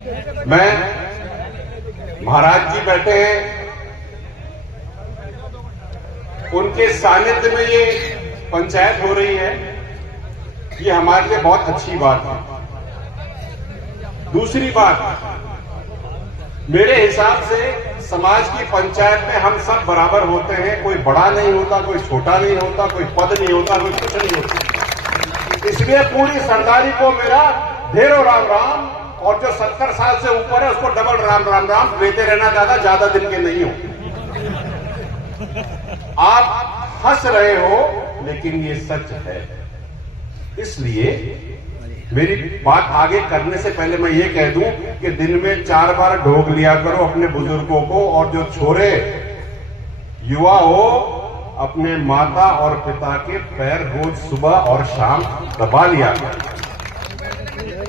मैं महाराज जी बैठे हैं, उनके सानिध्य में ये पंचायत हो रही है, ये हमारे लिए बहुत अच्छी बात है। दूसरी बात, मेरे हिसाब से समाज की पंचायत में हम सब बराबर होते हैं, कोई बड़ा नहीं होता, कोई छोटा नहीं होता, कोई पद नहीं होता, कोई कुछ नहीं होता। इसलिए पूरी सरदारी को मेरा ढेरों राम राम, और जो 70 साल से ऊपर है उसको डबल राम राम राम देते रहना, ज्यादा दिन के नहीं हो। आप हंस रहे हो लेकिन ये सच है। इसलिए मेरी बात आगे करने से पहले मैं ये कह दूं कि दिन में 4 बार ढोक लिया करो अपने बुजुर्गों को, और जो छोरे युवा हो अपने माता और पिता के पैर रोज सुबह और शाम दबा लिया करो।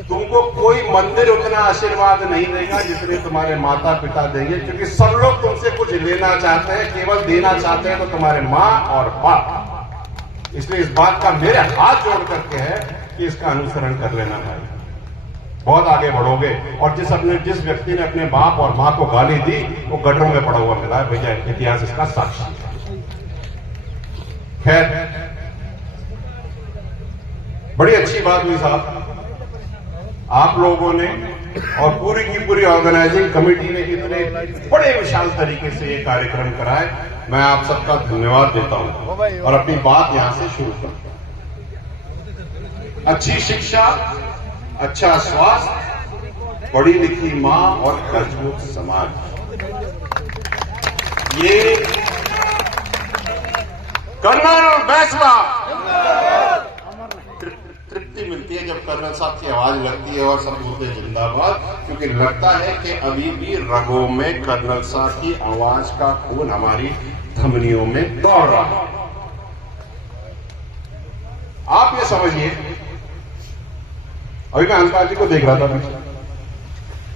तुमको कोई मंदिर उतना आशीर्वाद नहीं देगा जितने तुम्हारे माता पिता देंगे, क्योंकि सब लोग तुमसे कुछ लेना चाहते हैं, केवल देना चाहते हैं तो तुम्हारे मां और बाप। इसलिए इस बात का मेरे हाथ जोड़ करके है कि इसका अनुसरण कर लेना भाई, बहुत आगे बढ़ोगे। और जिस व्यक्ति ने अपने बाप और मां को गाली दी वो गड्ढों में पड़ा हुआ मिला है भैया, इतिहास इसका साक्षी है। खैर, बड़ी अच्छी बात हुई साहब, आप लोगों ने और पूरी की पूरी ऑर्गेनाइजिंग कमेटी ने इतने बड़े विशाल तरीके से ये कार्यक्रम कराए। मैं आप सबका धन्यवाद देता हूं और अपनी बात यहां से शुरू करता हूं। अच्छी शिक्षा, अच्छा स्वास्थ्य, पढ़ी लिखी मां और मजबूत समाज, ये कर्नल बैसवा तृप्ति मिलती है जब कर्नल साहब की आवाज लगती है और सब बोलते हैं जिंदाबाद, क्योंकि लगता है कि अभी भी रगों में कर्नल साहब की आवाज का खून हमारी धमनियों में दौड़ रहा है। आप ये समझिए, अभी मैं हंसपाल जी को देख रहा था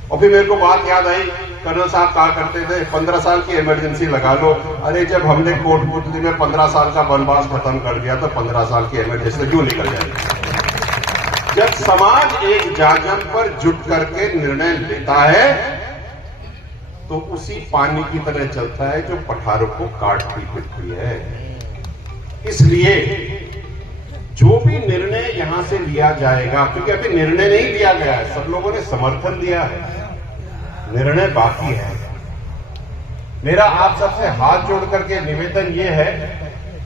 और फिर मेरे को बात याद आई, कर्नल साहब कहा करते थे 15 साल की इमरजेंसी लगा लो। अरे जब हमने कोटपुतली में 15 साल का वनवास खत्म कर दिया तो 15 साल की इमरजेंसी क्यों निकल जाएगी? जब समाज एक जाजम पर जुट करके निर्णय लेता है तो उसी पानी की तरह चलता है जो पठारों को काटती फिरती है। इसलिए जो भी निर्णय यहां से लिया जाएगा, क्योंकि अभी निर्णय नहीं लिया गया है, सब लोगों ने समर्थन दिया है, निर्णय बाकी है। मेरा आप सबसे हाथ जोड़ करके निवेदन यह है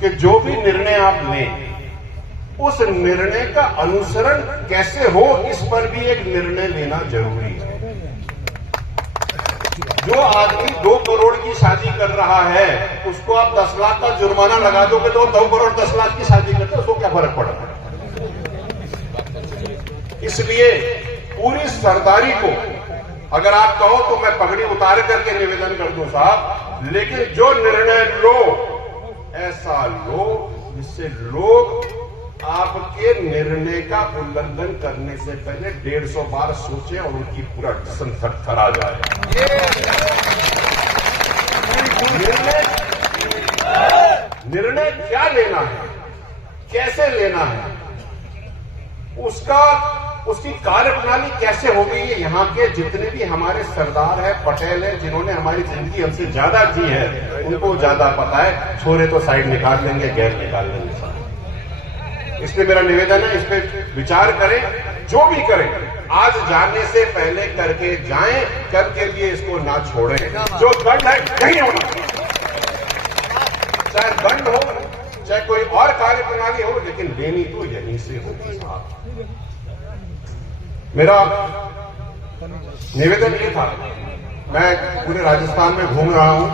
कि जो भी निर्णय आप लें उस निर्णय का अनुसरण कैसे हो, इस पर भी एक निर्णय लेना जरूरी है। जो आदमी 2 करोड़ की शादी कर रहा है उसको आप 10 लाख का जुर्माना लगा दोगे तो 2 करोड़ 10 लाख की शादी करते उसको क्या फर्क पड़ा? इसलिए पूरी सरदारी को अगर आप कहो तो मैं पगड़ी उतार करके निवेदन कर दूं साहब, लेकिन जो निर्णय लो ऐसा लो जिससे लोग आपके निर्णय का उल्लंघन करने से पहले 150 बार सोचे और उनकी पूरा जिस्म थरथरा जाए। निर्णय क्या लेना है, कैसे लेना है, उसकी कार्यप्रणाली कैसे होगी, ये यहाँ के जितने भी हमारे सरदार हैं, पटेल हैं, जिन्होंने हमारी जिंदगी हमसे ज्यादा जी है, उनको ज्यादा पता है। छोरे तो साइड निकाल लेंगे, गैर निकाल लेंगे। इसलिए मेरा निवेदन है, इस पे विचार करें, जो भी करें आज जाने से पहले करके जाएं, कल के लिए इसको ना छोड़ें। जो दंड है नहीं होना, चाहे दंड हो चाहे कोई और कार्यप्रणाली हो, लेकिन लेनी तो यहीं से होगी साहब। मेरा निवेदन ये था, मैं पूरे राजस्थान में घूम रहा हूं,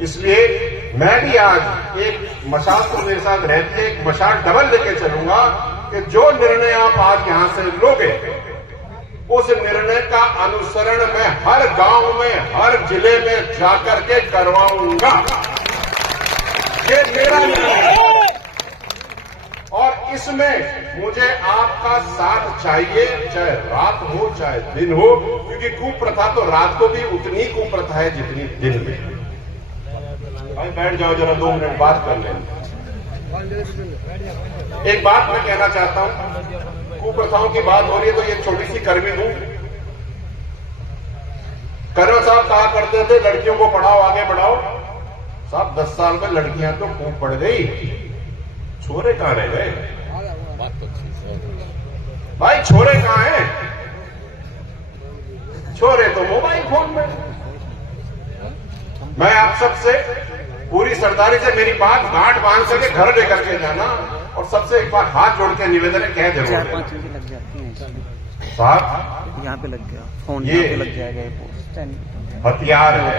इसलिए मैं भी आज एक मशाल तो मेरे साथ रहती है, एक मशाल डबल लेके चलूंगा कि जो निर्णय आप आज यहां से लोगे उस निर्णय का अनुसरण मैं हर गांव में, हर जिले में जाकर के करवाऊंगा। ये मेरा निर्णय है और इसमें मुझे आपका साथ चाहिए, चाहे रात हो चाहे दिन हो, क्योंकि कुप्रथा तो रात को भी उतनी कुप्रथा है जितनी दिन में। भाई बैठ जाओ, जरा 2 मिनट बात कर लें। एक बात मैं कहना चाहता हूं, कुप्रथाओं की बात हो रही है तो ये छोटी सी कर भी दूं कहा करते थे लड़कियों को पढ़ाओ, आगे बढ़ाओ। साहब 10 साल में लड़कियां तो खूब पढ़ गई, छोरे कहां रह गए? भाई छोरे कहां हैं? छोरे तो मोबाइल फोन में। मैं आप सबसे पूरी सरदारी से मेरी बात गांठ बांध करके घर लेकर के जाना, और सबसे एक बार हाथ जोड़ के निवेदन है, कह दे साहब यहाँ पे लग गया फोन, ये पे लग जाएगा, हथियार है,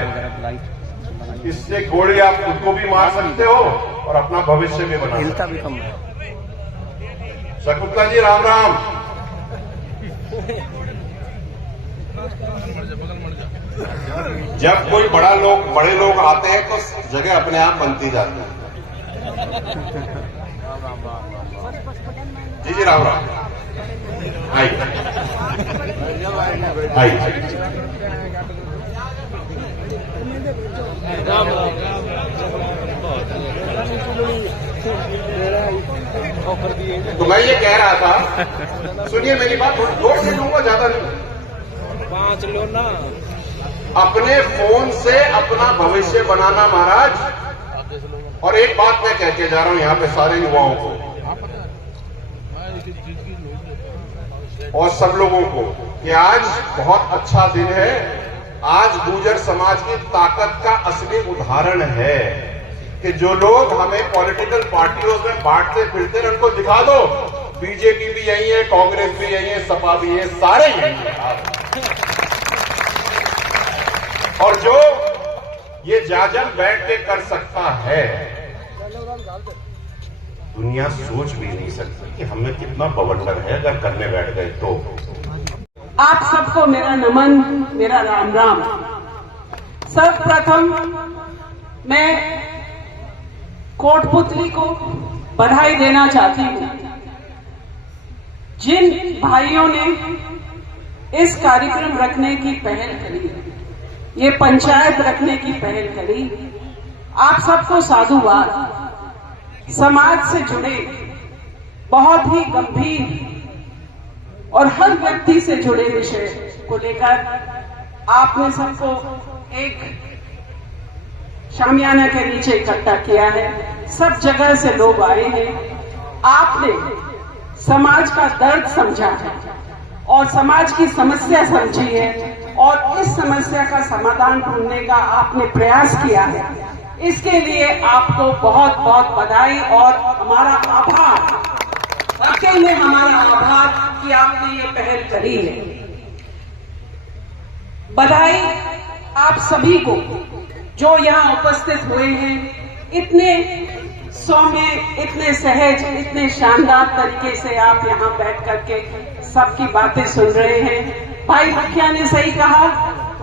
इससे गोली आप खुद को भी मार सकते हो और अपना भविष्य भी बना सकते हो। भी कम है। शकुंतला जी राम राम। जब कोई बड़े लोग आते हैं तो जगह अपने आप बनती जाती है। जी राम राम। आइए आइए। तो मैं ये कह रहा था, सुनिए मेरी बात, थोड़ी से लूंगा, ज्यादा नहीं। 5 लो ना। अपने फोन से अपना भविष्य बनाना महाराज। और एक बात मैं कह के जा रहा हूं यहां पे सारे युवाओं को और सब लोगों को कि आज बहुत अच्छा दिन है। आज गुर्जर समाज की ताकत का असली उदाहरण है कि जो लोग हमें पॉलिटिकल पार्टियों में बांटते फिरते हैं उनको दिखा दो, बीजेपी भी यही है, कांग्रेस भी यही है, सपा भी है, सारे यही है। और जो ये जाजम बैठ के कर सकता है, दुनिया सोच भी नहीं सकती कि हमें कितना बवंडर है अगर करने बैठ गए तो। आप सबको मेरा नमन, मेरा राम राम। सर्वप्रथम मैं कोटपुतली को बधाई देना चाहती हूँ। जिन भाइयों ने इस कार्यक्रम रखने की पहल करी, ये पंचायत रखने की पहल करी, आप सबको साधुवाद। समाज से जुड़े बहुत ही गंभीर और हर व्यक्ति से जुड़े विषय को लेकर आपने सबको एक शामियाना के नीचे इकट्ठा किया है। सब जगह से लोग आए हैं। आपने समाज का दर्द समझा है और समाज की समस्या समझी है और इस समस्या का समाधान ढूंढने का आपने प्रयास किया है। इसके लिए आपको बहुत बहुत बधाई और हमारा आभार, वाकई में हमारा आभार कि आपने ये पहल करी है। बधाई आप सभी को जो यहाँ उपस्थित हुए हैं। इतने सौम्य, इतने सहज, इतने शानदार तरीके से आप यहाँ बैठ करके सबकी बातें सुन रहे हैं। भाई मुखिया ने सही कहा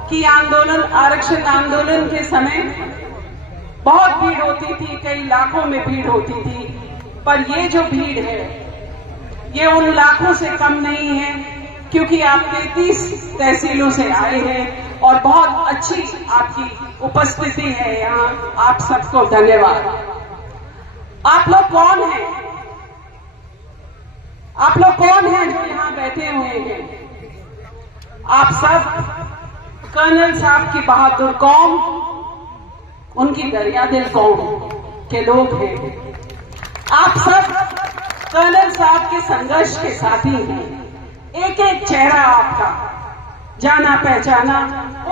कि आंदोलन, आरक्षण आंदोलन के समय बहुत भीड़ होती थी, कई लाखों में भीड़ होती थी, पर ये जो भीड़ है ये उन लाखों से कम नहीं है, क्योंकि आप 33 तहसीलों से आए हैं और बहुत अच्छी आपकी उपस्थिति है यहाँ। आप सबको धन्यवाद। आप लोग कौन हैं? आप लोग कौन हैं जो यहाँ बैठे हुए हैं? आप सब कर्नल साहब की बहादुर कौम, उनकी दरिया दिल कौम के लोग हैं। आप सब कर्नल साहब के संघर्ष के साथी हैं। एक एक चेहरा आपका जाना पहचाना,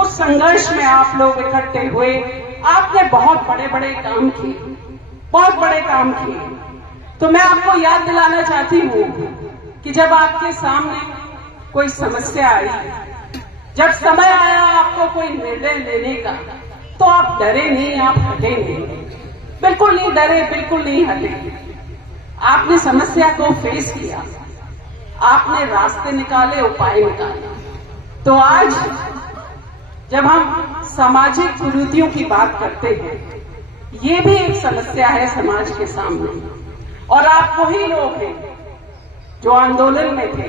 उस संघर्ष में आप लोग इकट्ठे हुए। आपने बहुत बड़े बड़े काम किए, बहुत बड़े काम किए। तो मैं आपको याद दिलाना चाहती हूँ कि जब आपके सामने कोई समस्या आई, जब समय आया आपको कोई निर्णय लेने का, तो आप डरे नहीं, आप हटे नहीं, बिल्कुल नहीं डरे, बिल्कुल नहीं हटे। आपने समस्या को फेस किया, आपने रास्ते निकाले, उपाय निकाले। तो आज जब हम सामाजिक कुरीतियों की बात करते हैं, ये भी एक समस्या है समाज के सामने, और आप वही लोग हैं जो आंदोलन में थे।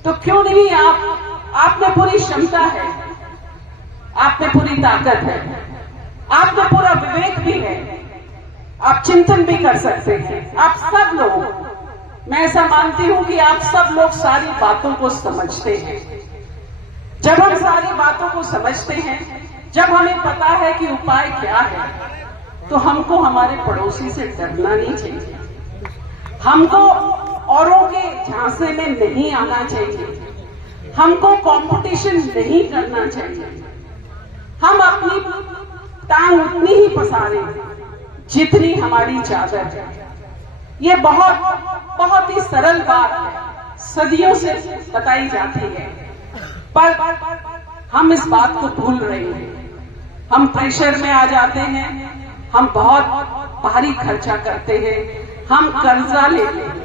तो क्यों नहीं आपने पूरी क्षमता है, आपने पूरी ताकत है, आपने पूरा विवेक भी है, आप चिंतन भी कर सकते हैं। आप सब लोग, मैं ऐसा मानती हूं कि आप सब लोग सारी बातों को समझते हैं। जब हम सारी बातों को समझते हैं जब हमें पता है कि उपाय क्या है, तो हमको हमारे पड़ोसी से डरना नहीं चाहिए, हमको औरों के झांसे में नहीं आना चाहिए, हमको कंपटीशन नहीं करना चाहिए। हम अपनी टांग उतनी ही पसारें जितनी हमारी चादर है। ये बहुत ही सरल बात है, सदियों से बताई जाती है, पर हम इस बात को भूल रहे हैं। हम प्रेशर में आ जाते हैं, हम बहुत भारी खर्चा करते हैं, हम कर्जा लेते हैं।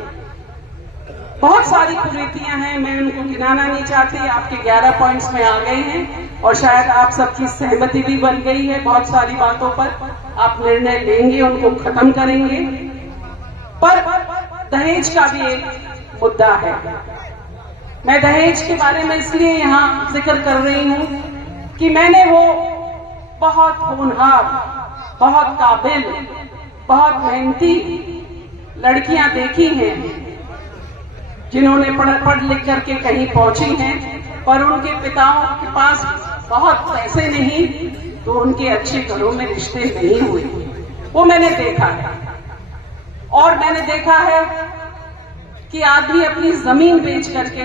बहुत सारी कुरीतियां हैं, मैं उनको गिनाना नहीं चाहती। आपके 11 पॉइंट्स में आ गए हैं और शायद आप सबकी सहमति भी बन गई है। बहुत सारी बातों पर आप निर्णय लेंगे, उनको खत्म करेंगे। पर दहेज का भी एक मुद्दा है। मैं दहेज के बारे में इसलिए यहाँ जिक्र कर रही हूँ कि मैंने वो बहुत होनहार, बहुत काबिल, बहुत मेहनती लड़कियां देखी हैं जिन्होंने पढ़ लिख करके कहीं पहुंची हैं, पर उनके पिताओं के पास बहुत पैसे नहीं, तो उनके अच्छे घरों में रिश्ते नहीं हुए। वो मैंने देखा है। और मैंने देखा है कि आदमी अपनी जमीन बेच करके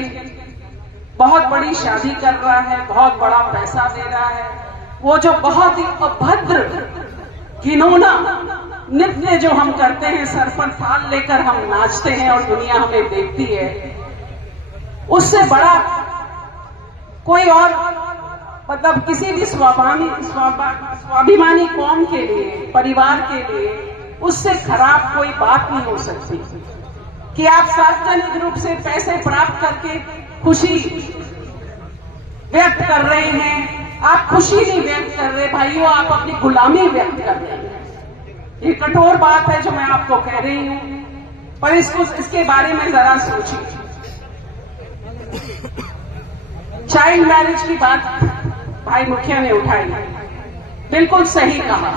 बहुत बड़ी शादी कर रहा है, बहुत बड़ा पैसा दे रहा है। वो जो बहुत ही अभद्र घिनौना नृत्य जो हम करते हैं, सर पर थाल लेकर हम नाचते हैं और दुनिया हमें देखती है, उससे बड़ा कोई और मतलब किसी भी स्वाभिमानी कौम के लिए, परिवार के लिए उससे खराब कोई बात नहीं हो सकती कि आप सार्वजनिक रूप से पैसे प्राप्त करके खुशी व्यक्त कर रहे हैं। आप खुशी नहीं व्यक्त कर रहे भाइयों, आप अपनी गुलामी व्यक्त कर रहे हैं। ये कठोर बात है जो मैं आपको कह रही हूं, पर इसके बारे में जरा सोचिए। चाइल्ड मैरिज की बात भाई मुखिया ने उठाई, बिल्कुल सही कहा।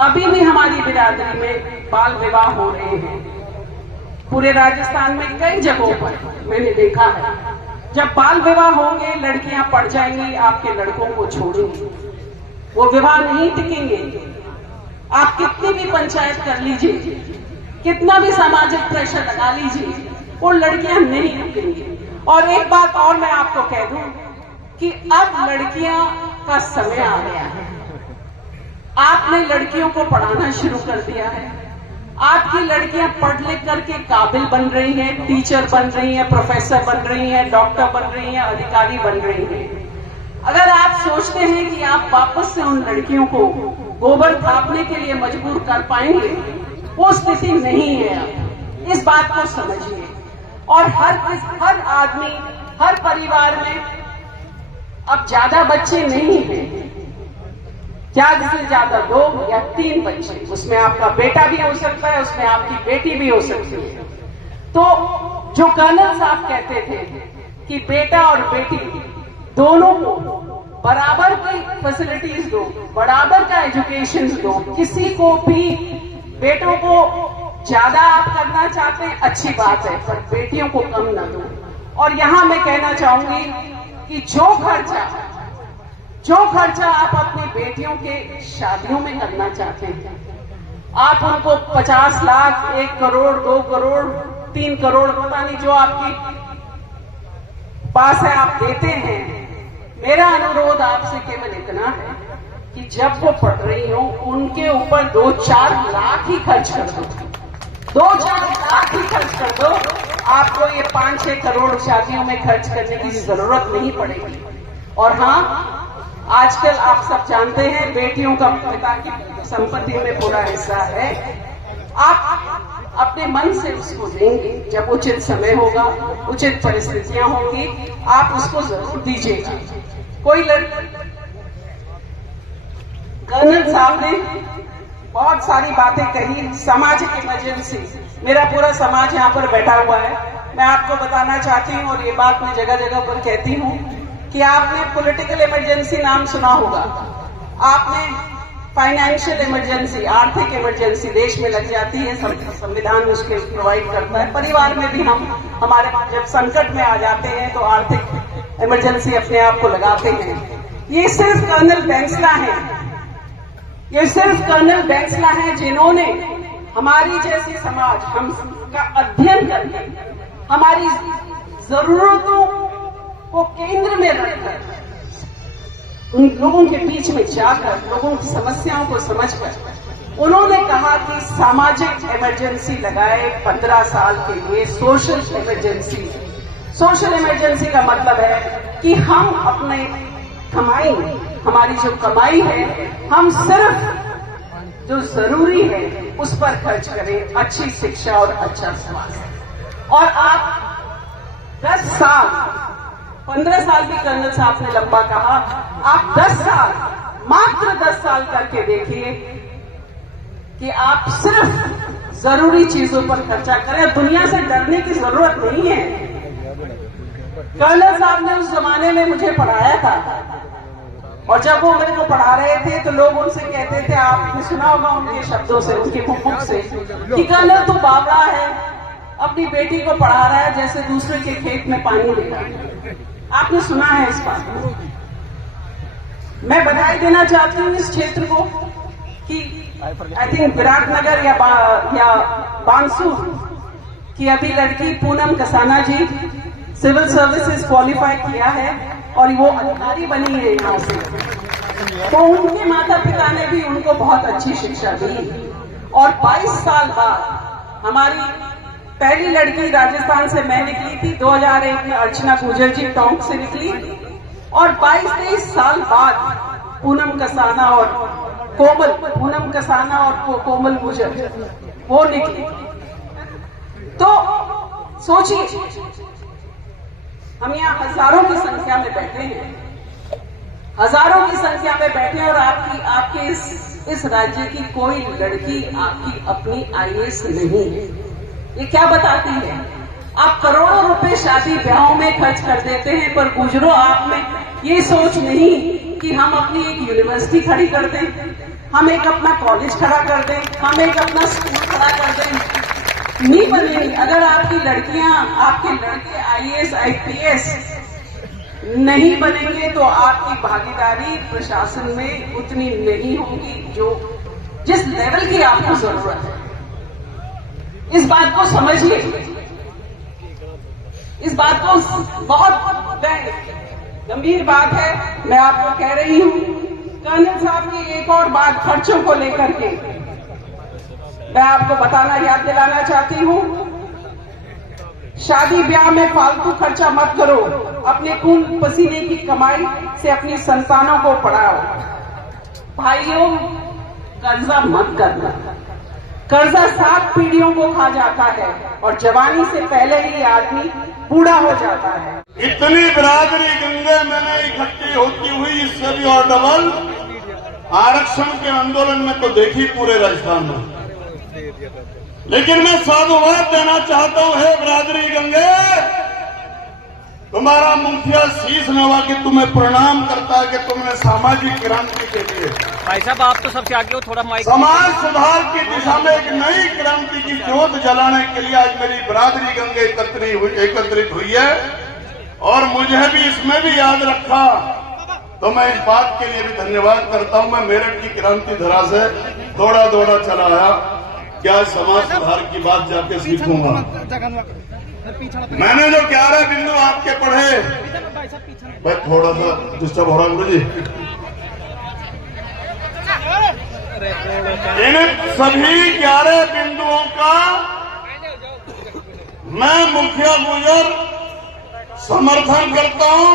अभी भी हमारी बिरादरी में बाल विवाह हो रहे हैं। पूरे राजस्थान में कई जगहों पर मैंने देखा है, जब बाल विवाह होंगे लड़कियां पड़ जाएंगी, आपके लड़कों को छोड़ेंगी, वो विवाह नहीं टिकेंगे। आप कितनी भी पंचायत कर लीजिए, कितना भी सामाजिक प्रेशर लगा लीजिए, वो लड़कियां नहीं टिकेंगी। और एक बात और मैं आपको कह दूं कि अब लड़कियां का समय आ गया है। आपने लड़कियों को पढ़ाना शुरू कर दिया है। आपकी लड़कियां पढ़ लिख करके काबिल बन रही हैं, टीचर बन रही हैं, प्रोफेसर बन रही हैं, डॉक्टर बन रही हैं, अधिकारी बन रही हैं। अगर आप सोचते हैं कि आप वापस से उन लड़कियों को गोबर थापने के लिए मजबूर कर पाएंगे, वो स्थिति नहीं है। अब इस बात को समझिए। और हर आदमी, हर परिवार में अब ज्यादा बच्चे नहीं हैं, ज्यादा से ज्यादा 2 या 3 बच्चे। उसमें आपका बेटा भी हो सकता है, उसमें आपकी बेटी भी हो सकती है। तो जो कर्नल साहब कहते थे कि बेटा और बेटी दोनों को बराबर की फैसिलिटीज दो, बराबर का एजुकेशन दो, किसी को भी बेटों को ज्यादा आप करना चाहते हैं अच्छी बात है, पर बेटियों को कम न दो। और यहां मैं कहना चाहूंगी कि जो खर्चा आप अपनी बेटियों के शादियों में करना चाहते हैं, आप उनको 50 लाख, 1 करोड़, 2 करोड़, 3 करोड़, पता नहीं जो आपकी पास है, आप देते हैं। मेरा अनुरोध आपसे केवल इतना है कि जब वो पढ़ रही हो उनके ऊपर 2-4 लाख ही खर्च कर दो, 2-4 लाख ही खर्च कर दो। आपको ये 5-6 करोड़ शादियों में खर्च करने की जरूरत नहीं पड़ेगी। और हाँ, आजकल आप सब जानते हैं बेटियों का पिता की संपत्ति में पूरा हिस्सा है। आप अपने मन से उसको देंगे, जब उचित समय होगा, उचित परिस्थितियां होंगी, आप उसको जरूर दीजिएगा। कोई कर्नल साहब ने बहुत सारी बातें कही। सामाजिक इमरजेंसी, मेरा पूरा समाज यहाँ पर बैठा हुआ है। मैं आपको बताना चाहती हूँ, और ये बात मैं जगह जगह पर कहती हूँ, कि आपने पॉलिटिकल इमरजेंसी नाम सुना होगा, आपने फाइनेंशियल इमरजेंसी, आर्थिक इमरजेंसी देश में लग जाती है, संविधान उसके प्रोवाइड करता है। परिवार में भी हमारे जब संकट में आ जाते हैं तो आर्थिक इमरजेंसी अपने आप को लगाते हैं। ये सिर्फ कर्नल बैंसला है, ये सिर्फ कर्नल बैंसला है जिन्होंने हमारी जैसी समाज हम का अध्ययन करके हमारी जरूरतों को केंद्र में रखकर उन लोगों के बीच में जाकर लोगों की समस्याओं को समझकर उन्होंने कहा कि सामाजिक इमरजेंसी लगाए 15 साल के लिए सोशल इमरजेंसी। सोशल इमरजेंसी का मतलब है कि हम अपने कमाई, हमारी जो कमाई है, हम सिर्फ जो जरूरी है उस पर खर्च करें, अच्छी शिक्षा और अच्छा स्वास्थ्य। और आप 10 साल, 15 साल भी कर्नल साहब ने लंबा कहा, आप 10 साल, मात्र 10 साल करके देखिए कि आप सिर्फ जरूरी चीजों पर खर्चा करें। दुनिया से डरने की जरूरत नहीं है। कर्नल साहब ने उस जमाने में मुझे पढ़ाया था और जब वो मेरे को पढ़ा रहे थे तो लोग उनसे कहते थे, आपने सुना होगा उनके शब्दों से, उनके मुख से, कि कर्नल तू बावड़ा है, अपनी बेटी को पढ़ा रहा है जैसे दूसरे के खेत में पानी दे रहा है। आपने सुना है इस बात को। मैं बधाई देना चाहती हूँ इस क्षेत्र को कि आई थिंक विराटनगर या बांसुर की अभी लड़की पूनम कसाना जी सिविल सर्विसेज क्वालिफाई किया है और वो अधिकारी बनी है यहाँ से। तो उनके माता पिता ने भी उनको बहुत अच्छी शिक्षा दी और 22 साल बाद हमारी पहली लड़की राजस्थान से मैं निकली थी 2001 में, अर्चना गुजर जी टोंक से निकली और 22-23 साल बाद पूनम कसाना और पूनम कसाना और कोमल गुजर वो निकली। तो सोचिए, हम यहाँ हजारों की संख्या में बैठे हैं, हजारों की संख्या में बैठे हैं और आपके इस राज्य की कोई लड़की आपकी अपनी आईएएस नहीं है। ये क्या बताती है? आप करोड़ों रुपए शादी ब्याहों में खर्च कर देते हैं, पर गुजरो आप में ये सोच नहीं कि हम अपनी एक यूनिवर्सिटी खड़ी कर दें, हम एक अपना कॉलेज खड़ा कर दें, हम एक अपना स्कूल खड़ा कर दें। नहीं बनेगी अगर आपकी लड़कियां, आपके लड़के आईएएस आईपीएस नहीं बनेंगे तो आपकी भागीदारी प्रशासन में उतनी नहीं होगी जिस लेवल की आपको जरूरत है। इस बात को समझिए, इस बात को बहुत गंभीर बात है। मैं आपको कह रही हूं, कर्नल साहब की एक और बात खर्चों को लेकर के मैं आपको बताना, याद दिलाना चाहती हूं। शादी ब्याह में फालतू खर्चा मत करो, अपने खून पसीने की कमाई से अपनी संतानों को पढ़ाओ। भाइयों, कर्जा मत करना, कर्जा 7 पीढ़ियों को खा जाता है और जवानी से पहले ही आदमी बूढ़ा हो जाता है। इतनी बिरादरी गंगे में इकट्ठी होती हुई, इससे भी और डबल आरक्षण के आंदोलन में तो देखी पूरे राजस्थान में। लेकिन मैं साधुवाद देना चाहता हूं, हे बिरादरी गंगे, तुम्हारा मुखिया शीश नवा के तुम्हें प्रणाम करता है कि तुमने सामाजिक क्रांति के लिए, भाई साहब आप तो सबसे आगे हो, थोड़ा माइक, समाज सुधार की दिशा में एक नई क्रांति की ज्योत जलाने के लिए आज मेरी बिरादरी गंगे एकत्रित हुई है और मुझे भी इसमें भी याद रखा, तो मैं इस बात के लिए भी धन्यवाद करता हूं। मैं मेरठ की क्रांति धरा से दौड़ा चला आया, क्या समाज सुधार की बात जाके सीखूंगा। मैंने जो 11 बिंदु आपके पढ़े, मैं थोड़ा सा डिस्टर्ब हो रहा हूं जी। इन सभी 11 बिंदुओं का मैं मुखिया गुजर समर्थन करता हूं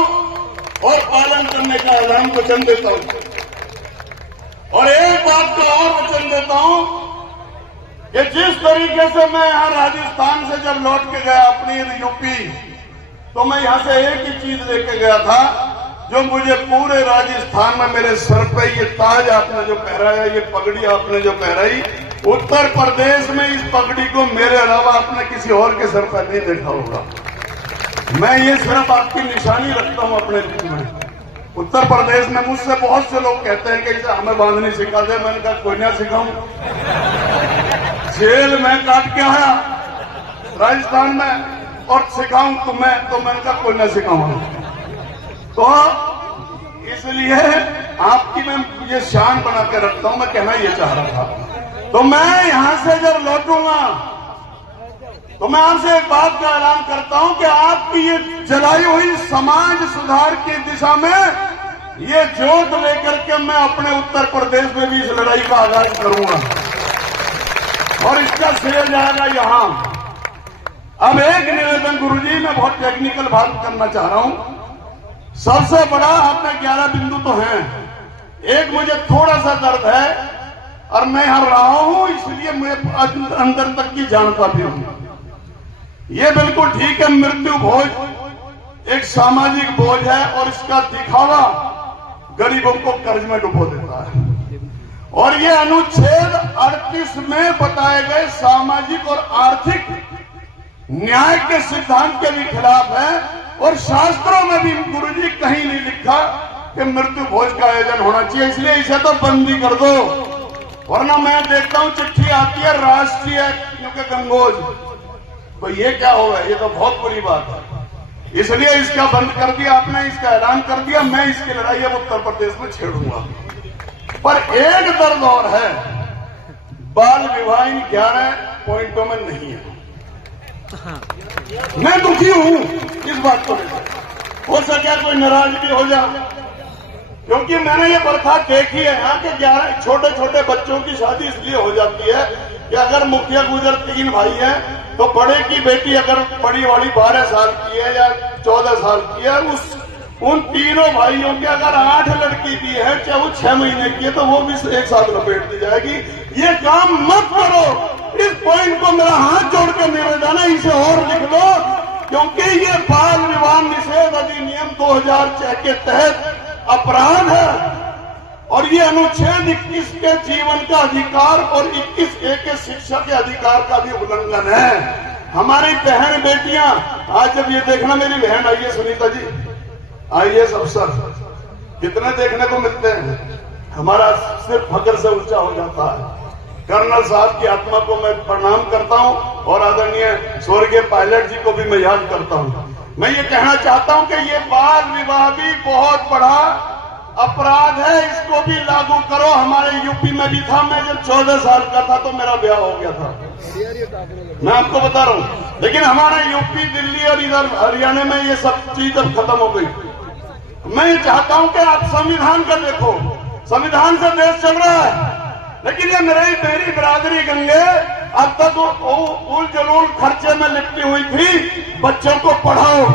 और पालन करने का ऐलान वचन देता हूं। और एक बात का और वचन देता हूं कि जिस तरीके से मैं यहां राजस्थान से जब लौट के गया अपनी यूपी, तो मैं यहां से एक ही चीज लेके गया था जो मुझे पूरे राजस्थान में मेरे सर पे ये ताज आपने जो पहराया, ये पगड़ी आपने जो पहराई, उत्तर प्रदेश में इस पगड़ी को मेरे अलावा आपने किसी और के सर पर नहीं देखा होगा। मैं ये सिर्फ आपकी निशानी रखता हूं अपने दिल में। उत्तर प्रदेश में मुझसे बहुत से लोग कहते हैं कि इसे हमें बांधनी सिखा दे, मैंने कहा कोई ना सिखाऊं, जेल में काट के आया राजस्थान में और सिखाऊं तो मैंने कहा कोई ना सिखाऊंगा। तो इसलिए आपकी मैं ये शान बना के रखता हूं, मैं कहना ये चाह रहा था। तो मैं यहां से जब लौटूंगा तो मैं आपसे एक बात का ऐलान करता हूं कि आपकी ये जलाई हुई समाज सुधार की दिशा में ये जोत लेकर के मैं अपने उत्तर प्रदेश में भी इस लड़ाई का आगाज करूंगा और इसका श्रेय जाएगा यहां। अब एक निवेदन गुरुजी, मैं बहुत टेक्निकल बात करना चाह रहा हूं। सबसे बड़ा आप में 11 बिंदु तो हैं, एक मुझे थोड़ा सा दर्द है और मैं यहां रहा हूं, इसलिए मैं अंदर तक की जानता भी हूं। ये बिल्कुल ठीक है, मृत्यु भोज एक सामाजिक बोझ है और इसका दिखावा गरीबों को कर्ज में डुबो देता है। और ये अनुच्छेद 38 में बताए गए सामाजिक और आर्थिक न्याय के सिद्धांत के भी खिलाफ है और शास्त्रों में भी गुरुजी कहीं नहीं लिखा कि मृत्यु भोज का आयोजन होना चाहिए, इसलिए इसे तो बंदी कर दो। वरना मैं देखता हूं चिट्ठी आती है राष्ट्रीय क्योंकि गंगोज, तो ये क्या होगा, ये तो बहुत बुरी बात है। इसलिए इसका बंद कर दिया आपने, इसका ऐलान कर दिया। मैं इसकी लड़ाई अब उत्तर प्रदेश में छेड़ूंगा। पर एक दर्द और है, बाल विवाह इन 11 पॉइंटों में नहीं है। मैं दुखी हूं इस बात को लेकर। हो सके कोई नाराजगी हो जाए, क्योंकि मैंने ये प्रथा देखी है यहाँ के 11 छोटे छोटे बच्चों की शादी इसलिए हो जाती है कि अगर मुखिया गुजर 3 भाई हैं तो बड़े की बेटी अगर बड़ी वाली 12 साल की है या 14 साल की है, उन तीनों भाइयों के अगर 8 लड़की भी है, चाहे वो 6 महीने की है, तो वो भी एक साथ लपेट दी जाएगी। ये काम मत करो। इस पॉइंट को मेरा हाथ जोड़ के निवेदन है, इसे और लिख लो, क्योंकि ये बाल विवाह निषेध अधिनियम 2006 के तहत अपराध है और ये अनुच्छेद 21 के जीवन का अधिकार और 21A के शिक्षा के अधिकार का भी उल्लंघन है। हमारी बहन बेटियां, आज जब ये देखना, मेरी बहन आई है सुनीता जी, IAS अफसर, कितने देखने को मिलते हैं, हमारा सिर्फ फख्र से ऊंचा हो जाता है। कर्नल साहब की आत्मा को मैं प्रणाम करता हूं और आदरणीय स्वर्गीय पायलट जी को भी मैं याद करता हूं। मैं ये कहना चाहता हूं कि ये बाल विवाह भी बहुत बड़ा अपराध है, इसको भी लागू करो। हमारे यूपी में भी था, मैं जब 14 साल का था तो मेरा ब्याह हो गया था, मैं आपको बता रहा हूं। लेकिन हमारे यूपी, दिल्ली और इधर हरियाणा में ये सब चीज अब खत्म हो गई। मैं ये चाहता हूं कि आप संविधान का देखो, संविधान से देश चल रहा है, लेकिन ये मेरी बिरादरी गंगे अब तक उल जलूल खर्चे में लिपटी हुई थी। बच्चों को पढ़ाओ,